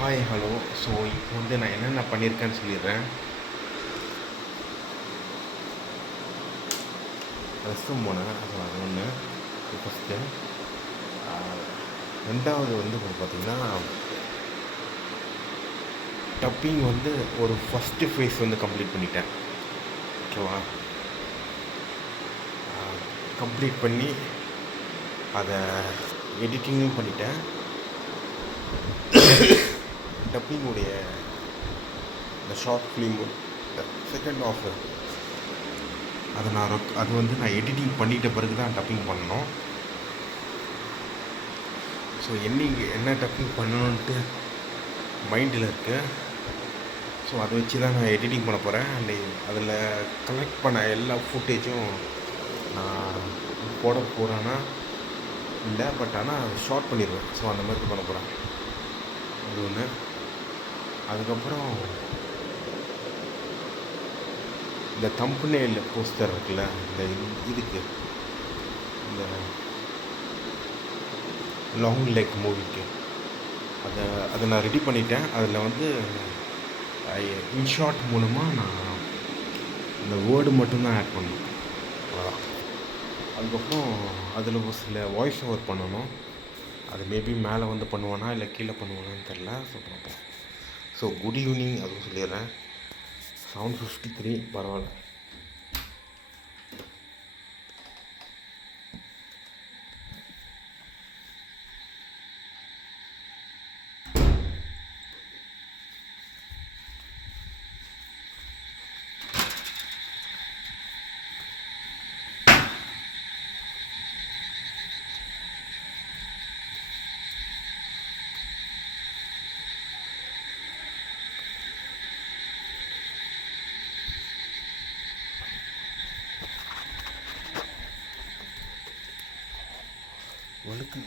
Hi hello. So இப்போ வந்து நான் என்னென்ன பண்ணியிருக்கேன்னு சொல்லிடுறேன். ரெஸ்ட் ரூம் போனேன், அது ஒன்று. ஃபஸ்ட்டு ரெண்டாவது வந்து பார்த்திங்கன்னா டப்பிங் வந்து ஒரு ஃபஸ்ட்டு ஃபேஸ் வந்து கம்ப்ளீட் பண்ணிட்டேன். ஓகேவா? கம்ப்ளீட் பண்ணி அதை எடிட்டிங்கும் பண்ணிட்டேன். டப்பிங்குடைய இந்த ஷார்ட் ஃபிலிம் செகண்ட் ஆஃபர் அது வந்து நான் எடிட்டிங் பண்ணிட்ட பிறகு தான் டப்பிங் பண்ணணும். ஸோ என்ன டப்பிங் பண்ணணுன்ட்டு மைண்டில் இருக்குது. ஸோ அதை வச்சு தான் நான் எடிட்டிங் பண்ண போகிறேன். அண்ட் அதில் கலெக்ட் பண்ண எல்லா ஃபுட்டேஜும் நான் போட போகிறேன்னா இல்லை, பட் ஆனால் ஷார்ட் பண்ணிடுவேன். ஸோ அந்த மாதிரி பண்ண போகிறேன். அது ஒன்று. அதுக்கப்புறம் இந்த தம்பனேல் போஸ்டர் இருக்குல்ல, இந்த இதுக்கு இந்த லாங் லெக் மூவிக்கு அதை நான் ரெடி பண்ணிட்டேன். அதில் வந்து இன்ஷாட் மூலமாக நான் இந்த வேர்டு மட்டும்தான் ஆட் பண்ணணும். அதுக்கப்புறம் அதில் ஒரு சில வாய்ஸ் ஓவர் பண்ணணும். அது மேபி மேலே வந்து பண்ணுவானா இல்லை கீழே பண்ணுவானான்னு தெரில. ஸோ பார்ப்போம். ஸோ குட் ஈவினிங் அதுவும் சொல்லிடுறேன். சவுண்ட் 53 பரவாயில்ல. வழுக்கு